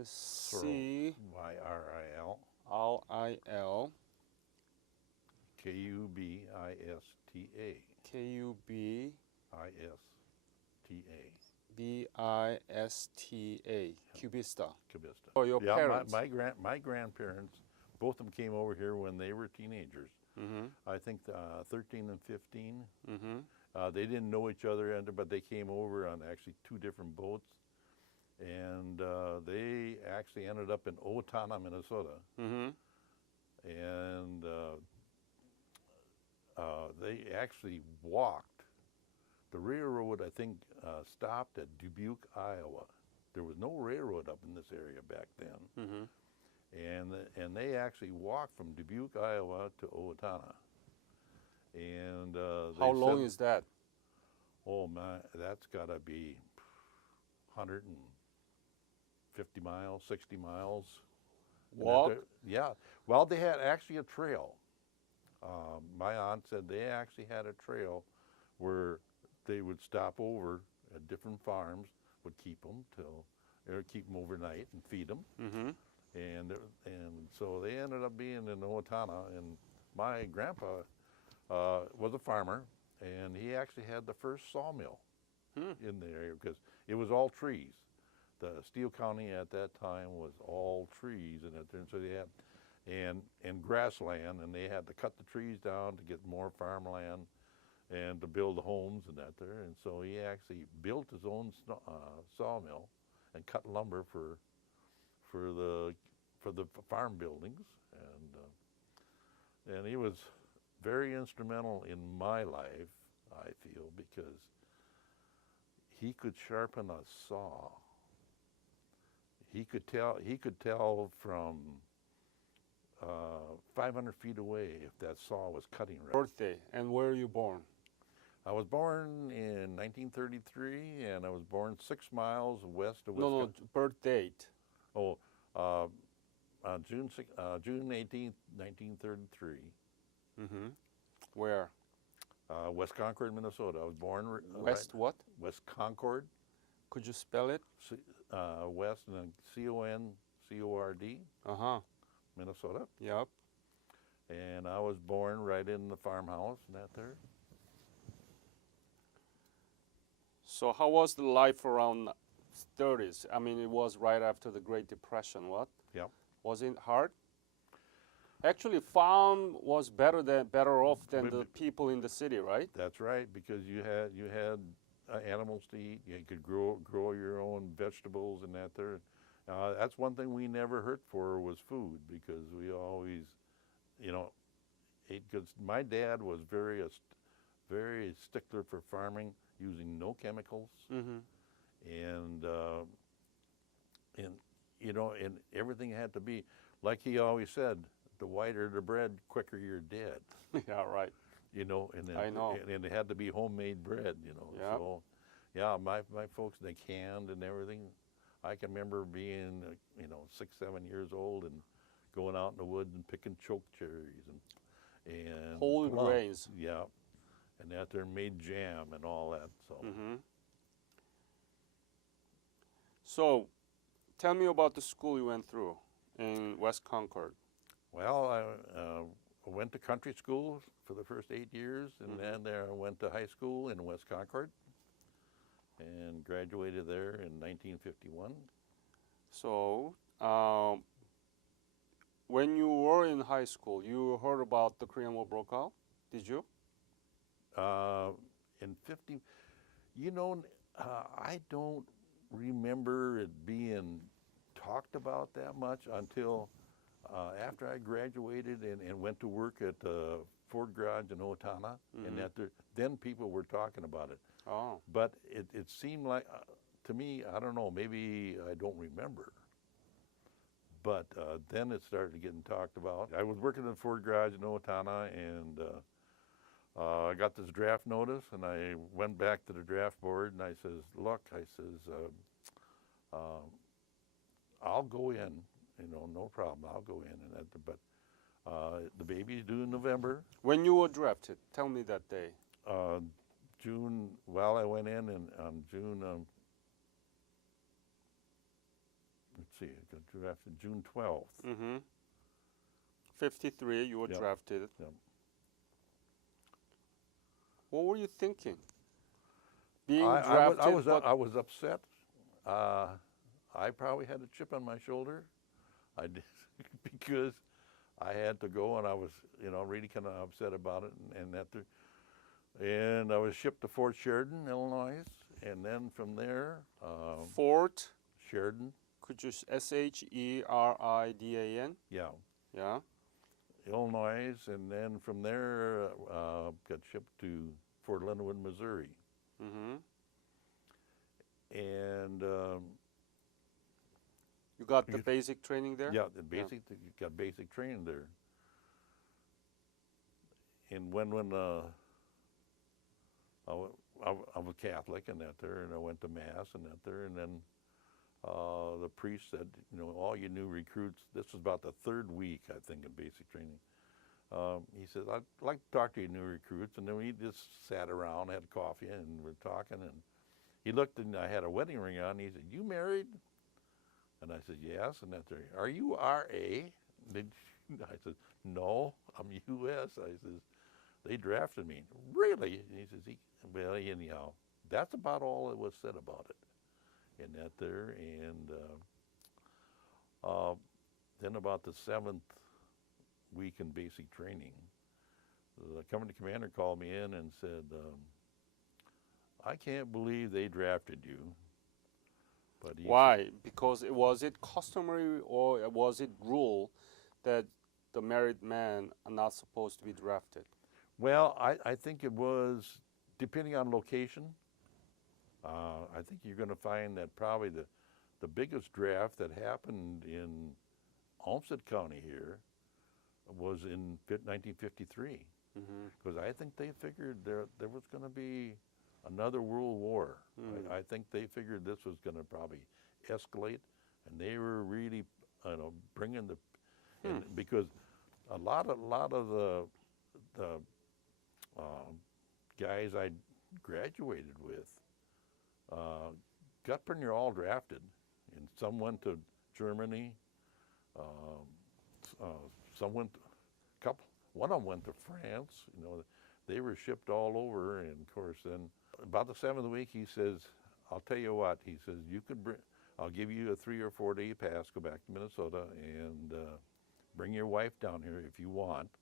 C Cyril R I L Kubista K U B ISTA B I S T A Kubista. Kubista. Oh, your Yeah, parents. my grandparents, both of them came over here when they were teenagers. Mm-hmm. I think 13 and 15. Mm-hmm. They didn't know each other, but they came over on actually two different boats, and they actually ended up in Owatonna, Minnesota, Mm-hmm. and they actually walked. The railroad, I think, stopped at Dubuque, Iowa. There was no railroad up in this area back then, Mm-hmm. and they actually walked from Dubuque, Iowa, to Owatonna. And How they long said, is that? "Oh my, that's got to be 150 miles, 60 miles." Walk? Yeah. Well, they had actually a trail. My aunt said they actually had a trail where they would stop over at different farms, would keep them or keep them overnight and feed them, Mm-hmm. and so they ended up being in Owatonna. And my grandpa was a farmer, and he actually had the first sawmill Hmm. in the area because it was all trees. The Steele County at that time was all trees, and so they had and grassland, and they had to cut the trees down to get more farmland and to build the homes and that there. And so he actually built his own sawmill and cut lumber for the farm buildings, and he was very instrumental in my life, I feel, because he could sharpen a saw. He could tell from 500 feet away if that saw was cutting right. Birthday. And where are you born? I was born in 1933, and I was born 6 miles west of No, Wisconsin. no, birth date. Oh, June 18th, 1933. Mm-hmm. Where? West Concord, Minnesota. I was born West what? West Concord, Could you spell it? West, and then Concord, Uh-huh. Minnesota. Yep. And I was born right in the farmhouse and that there. So how was the life around 30s? I mean, it was right after the Great Depression, what? Yep. Was it hard? Actually, farm was better off than the people in the city, right? That's right, because you had animals to eat. You could grow your own vegetables and that there. That's one thing we never hurt for was food, because we always, ate good. My dad was very stickler for farming, using no chemicals, Mm-hmm. and and everything had to be like he always said: the whiter the bread, quicker you're dead. Yeah, right. And then I know. and it had to be homemade bread. Yeah. So yeah, my folks, they canned and everything. I can remember being 6, 7 years old and going out in the woods and picking choke cherries and Whole plums. grains. Yeah, and that there made jam and all that. So Mm-hmm. So, tell me about the school you went through in West Concord. well, I went to country school for the first 8 years, and Mhm. then there I went to high school in West Concord and graduated there in 1951. So, when you were in high school, you heard about the Korean War broke out? Did you? In 50, I don't remember it being talked about that much until after I graduated and went to work at the Ford Garage in Owatonna, and then people were talking about it. Oh. But it seemed like, to me, I don't know, maybe I don't remember. But then it started getting talked about. I was working at Ford Garage in Owatonna, and I got this draft notice, and I went back to the draft board, and I says, "Look," I says, "I'll go in, no problem. I'll go in." But the baby's due in November. When you were drafted, tell me that day. June. Well, I went in on June let's see, I got drafted June 12th. Mm-hmm. 53, you were Yep. drafted. Yep. What were you thinking? Being I drafted, was but I was upset. I probably had a chip on my shoulder. I did because I had to go, and I was, really kind of upset about it, and I was shipped to Fort Sheridan, Illinois, and then from there, Fort, Sheridan, could you Sheridan? yeah, Yeah. Illinois, and then from there got shipped to Fort Leonard, Missouri, Mm-hmm. and You got the basic training there? yeah, got basic training there. And when I was Catholic and that there, and I went to Mass and that there, and then the priest said, all you new recruits, this was about the third week, I think, in basic training. He said, I'd like to talk to you new recruits. And then we just sat around, had coffee, and we're talking. And he looked, and I had a wedding ring on. And he said, you married? And I said, yes. And that's right. Are you RA? I said, no, I'm US. I says, they drafted me. Really? And he says, well, anyhow, that's about all that was said about it in that there. And then about the 7th week in basic training, the company commander called me in and said, I can't believe they drafted you. But Why? Because was it customary or was it rule that the married men are not supposed to be drafted? Well, I think it was, depending on location, I think you're going to find that probably the biggest draft that happened in Olmsted County here was in 1953. Because I think they figured there was going to be another world war. I think they figured this was going to probably escalate, and they were really, bringing because a lot of the guys I graduated with got pretty near all drafted, and some went to Germany, some went, one of them went to France. They were shipped all over, and of course then about the 7th week he says, I'll tell you what, he says, I'll give you a 3 or 4 day pass, go back to Minnesota, and bring your wife down here if you want.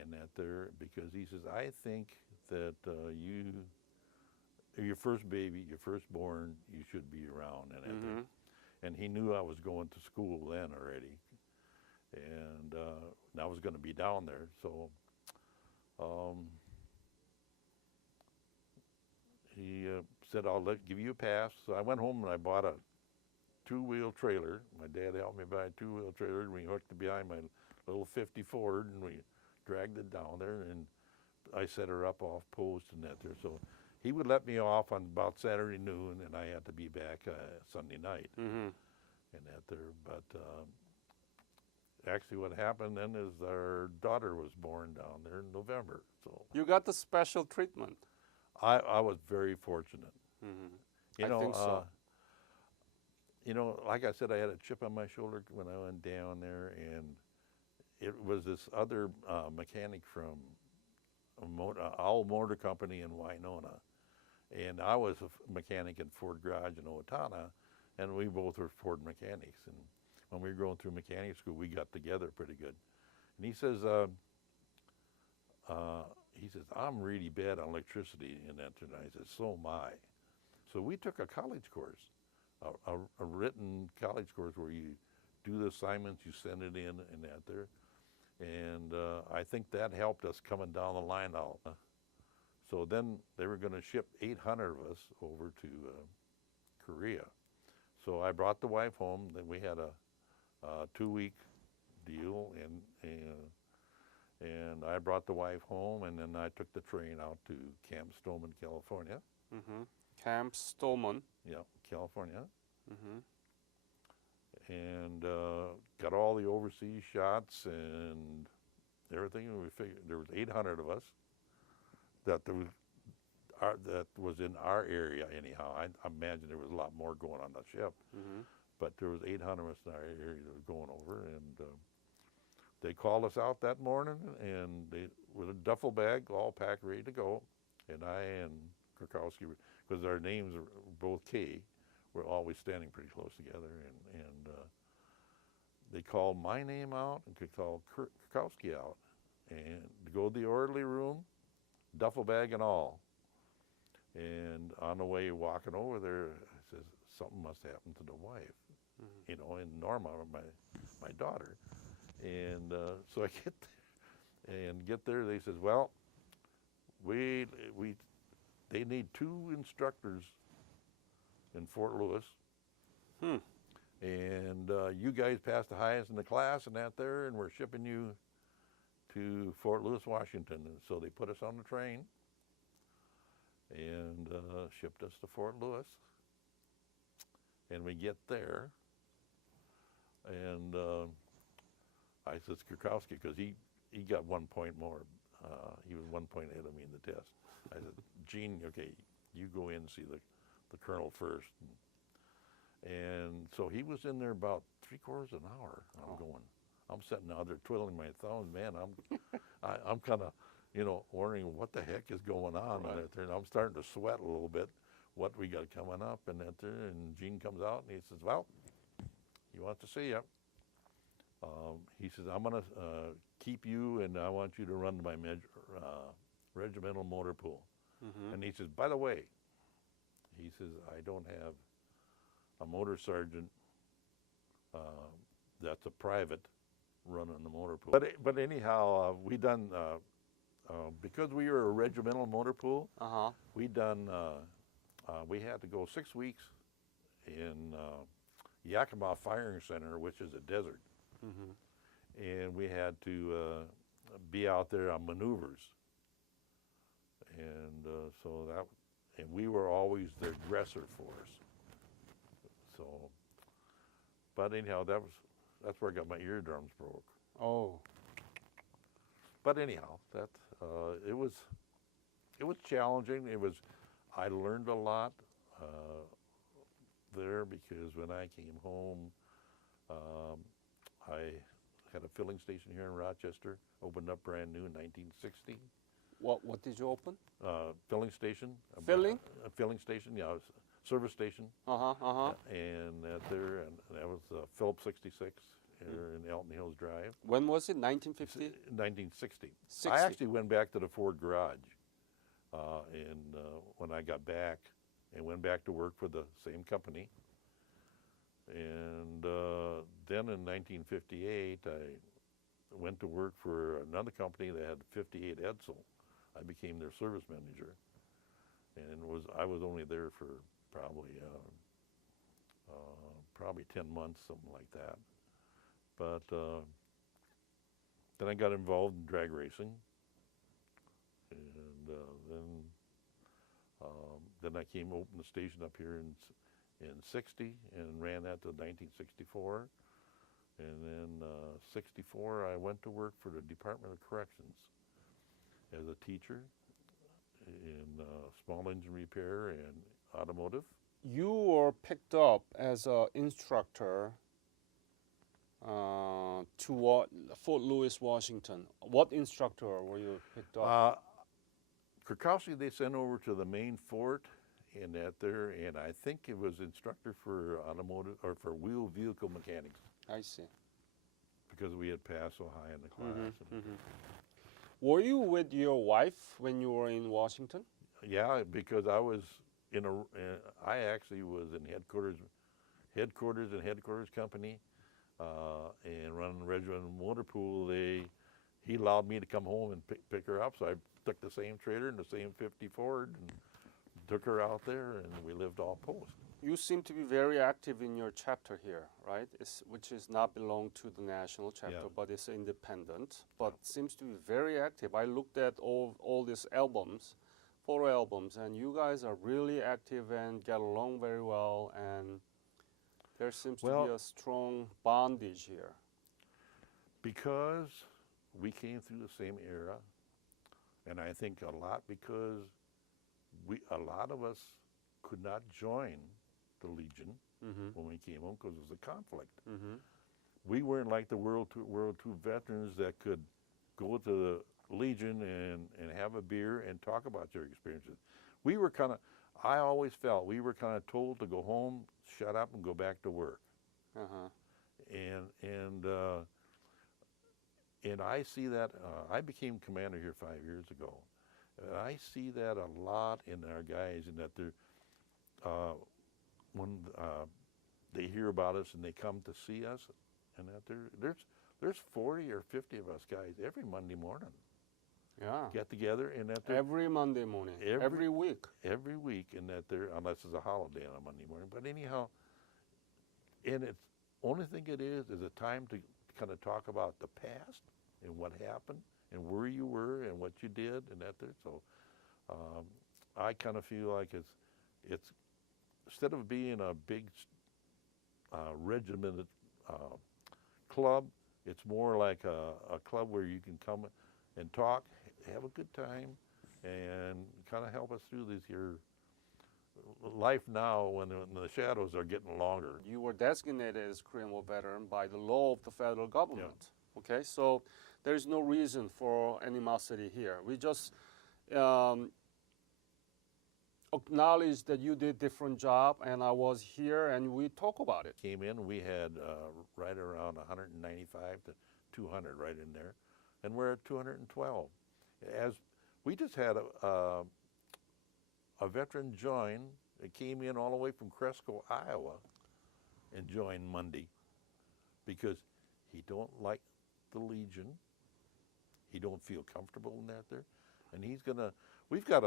And that there, because he says, I think that your first baby, your firstborn, you should be around. And he knew I was going to school then already, and I was going to be down there. So he said, I'll give you a pass. So I went home and I bought a 2-wheel trailer. My dad helped me buy a 2-wheel trailer, and we hooked it behind my little 50 Ford, and we dragged it down there, and I set her up off post and that there. So he would let me off on about Saturday noon, and I had to be back Sunday night and that there. But actually what happened then is our daughter was born down there in November. So You got the special treatment. I was very fortunate. I think so. Like I said, I had a chip on my shoulder when I went down there, and it was this other mechanic from Owl Motor Company in Winona, and I was a mechanic in Ford Garage in Owatonna, and we both were Ford mechanics. And when we were going through mechanic school, we got together pretty good. And he says, I'm really bad on electricity and that. And I said, so am I. So we took a college course, a written college course where you do the assignments, you send it in and that there. And I think that helped us coming down the line out. So then they were going to ship 800 of us over to Korea. So I brought the wife home. Then we had a 2-week deal, and I brought the wife home, and then I took the train out to Camp Stoneman, California. Camp Stoneman. Yeah, California. And got all the overseas shots and everything. And we figured there was 800 of us that was in our area anyhow. I imagine there was a lot more going on the ship. but there was 800 of us in our area that were going over, and they called us out that morning, and they with a duffel bag, all packed, ready to go. And I and Krakowski, because our names are both K, were always standing pretty close together, and they called my name out and could call Krakowski out, and to go to the orderly room, duffel bag and all. And on the way walking over there, I says, something must happen to the wife, you know, and Norma, my daughter. And so I get there, they says, well, they need 2 instructors in Fort Lewis. And you guys passed the highest in the class and that there, and we're shipping you to Fort Lewis, Washington. And so they put us on the train and shipped us to Fort Lewis. And we get there, and I says, Krakowski, because he got 1 point more. He was 1 point ahead of me in the test. I said, Gene, okay, you go in and see the colonel first. And so he was in there about 3/4 an hour. I'm sitting out there twiddling my thumbs, man. I'm kind of, you know, wondering what the heck is going on out there. And I'm starting to sweat a little bit. What we got coming up and that there. And Gene comes out and he says, well, he wants to see you. He says, I'm going to keep you, and I want you to run my regimental motor pool. And he says, by the way, he says, I don't have a motor sergeant that's a private running the motor pool. But anyhow, we done, because we were a regimental motor pool, we had to go 6 weeks in Yakima Firing Center, which is a desert. And we had to be out there on maneuvers. And and we were always the aggressor force. So, but anyhow, that's where I got my eardrums broke. Oh. But anyhow, it was challenging. I learned a lot there, because when I came home, I had a filling station here in Rochester, opened up brand new in 1960. What did you open? Filling station. Filling? A filling station, yeah, service station. And that was Phillips 66 here in Elton Hills Drive. When was it? 1950? 1960. 60. I actually went back to the Ford garage, and when I got back, and went back to work for the same company. And then in 1958, I went to work for another company that had 58 Edsel. I became their service manager, and I was only there for probably 10 months, something like that. But then I got involved in drag racing, and then I came open the station up here in 60 and ran that till 1964. And then 64, I went to work for the Department of Corrections as a teacher in small engine repair and automotive. You were picked up as an instructor to Fort Lewis, Washington. What instructor were you picked up? Krakowski, they sent over to the main fort in that there, and I think it was instructor for automotive or for wheel vehicle mechanics. I see. Because we had passed so high in the class. Were you with your wife when you were in Washington? Yeah, because I was I actually was in headquarters company, and running the regimental motor pool. He allowed me to come home and pick her up, so I took the same trailer and the same 50 Ford and took her out there, and we lived off post. You seem to be very active in your chapter here, right? Which is not belong to the national chapter, but it's independent, but seems to be very active. I looked at all these albums, photo albums, and you guys are really active and get along very well, and there seems to be a strong bondage here. Because we came through the same era, and I think a lot because a lot of us could not join the Legion when we came home because it was a conflict. Mm-hmm. We weren't like the World II veterans that could go to the Legion and have a beer and talk about your experiences. We were kind of, I always felt we were kind of told to go home, shut up, and go back to work. Uh-huh. And I see that, I became commander here 5 years ago. And I see that a lot in our guys, in that they're, when they hear about us and they come to see us, and that there's 40 or 50 of us guys every Monday morning. Yeah. Get together, and that Every Monday morning. Every week. Every week, and that they're, unless it's a holiday on a Monday morning. But anyhow, and it's only thing it is a time to kind of talk about the past and what happened and where you were and what you did and that there. So I kind of feel like it's instead of being a big regimented club, it's more like a club where you can come and talk, have a good time, and kind of help us through this here life now when the shadows are getting longer. You were designated as Korean War veteran by the law of the federal government. Yeah. Okay, so there's no reason for animosity here. We just acknowledge that you did different job, and I was here, and we talk about it. Came in, we had right around 195 to 200 right in there, and we're at 212. As we just had a veteran join. It came in all the way from Cresco, Iowa, and joined Monday because he don't like the Legion. He don't feel comfortable in that there, and he's gonna. We've got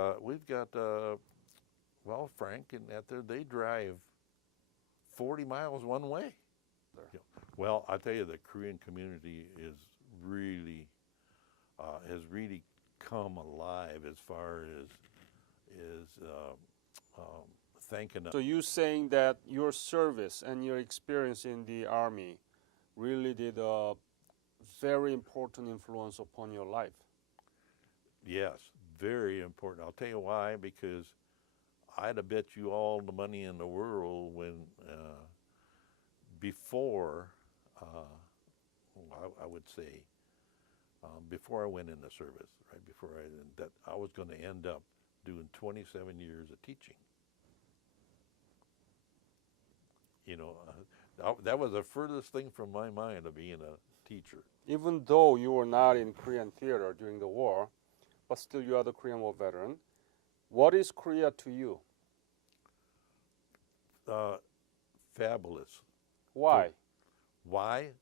well, Frank and that there. They drive 40 miles one way. Yeah. Well, I tell you, the Korean community is really has really come alive as far as thanking us. So you're saying that your service and your experience in the Army really did a very important influence upon your life? Yes, very important. I'll tell you why, because I'd have bet you all the money in the world when before, I would say, before I went into service, right before that I was going to end up doing 27 years of teaching. You know, that was the furthest thing from my mind of being a teacher. Even though you were not in Korean theater during the war, but still you are the Korean War veteran. What is Korea to you? Fabulous. Why? Why?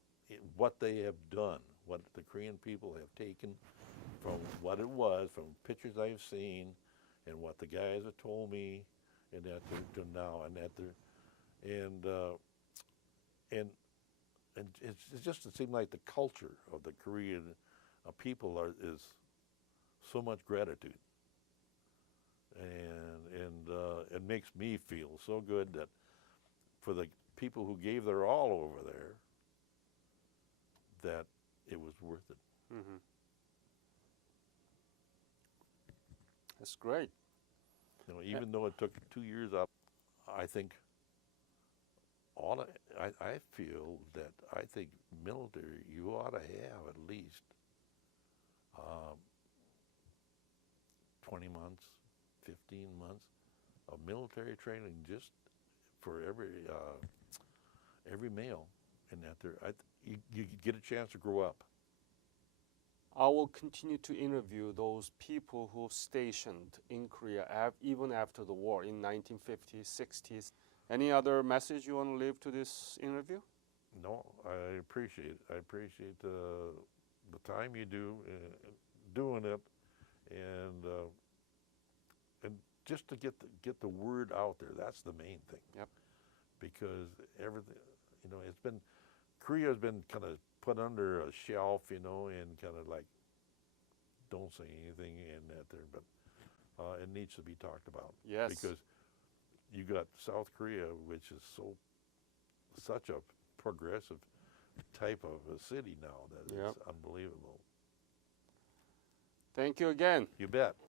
What they have done, what the Korean people have taken from what it was, from pictures I've seen, and what the guys have told me, and that they're to now, and that they're, and it's just, it seemed like the culture of the Korean people is so much gratitude, and it makes me feel so good that for the people who gave their all over there, that it was worth it. Mm-hmm. That's great. You know, even though it took 2 years up, I think I feel that I think military, you ought to have at least 20 months, 15 months of military training just for every male in that there. You get a chance to grow up. I will continue to interview those people who stationed in Korea even after the war in 1950s, 60s. Any other message you want to leave to this interview? No, I appreciate it. I appreciate the time you do doing it, and just to get the word out there. That's the main thing. Yep. Because everything, you know, Korea's been kind of put under a shelf, you know, and kind of like don't say anything in that there, but it needs to be talked about. Yes. Because you got South Korea, which is such a progressive type of a city now that it's unbelievable. Thank you again. You bet.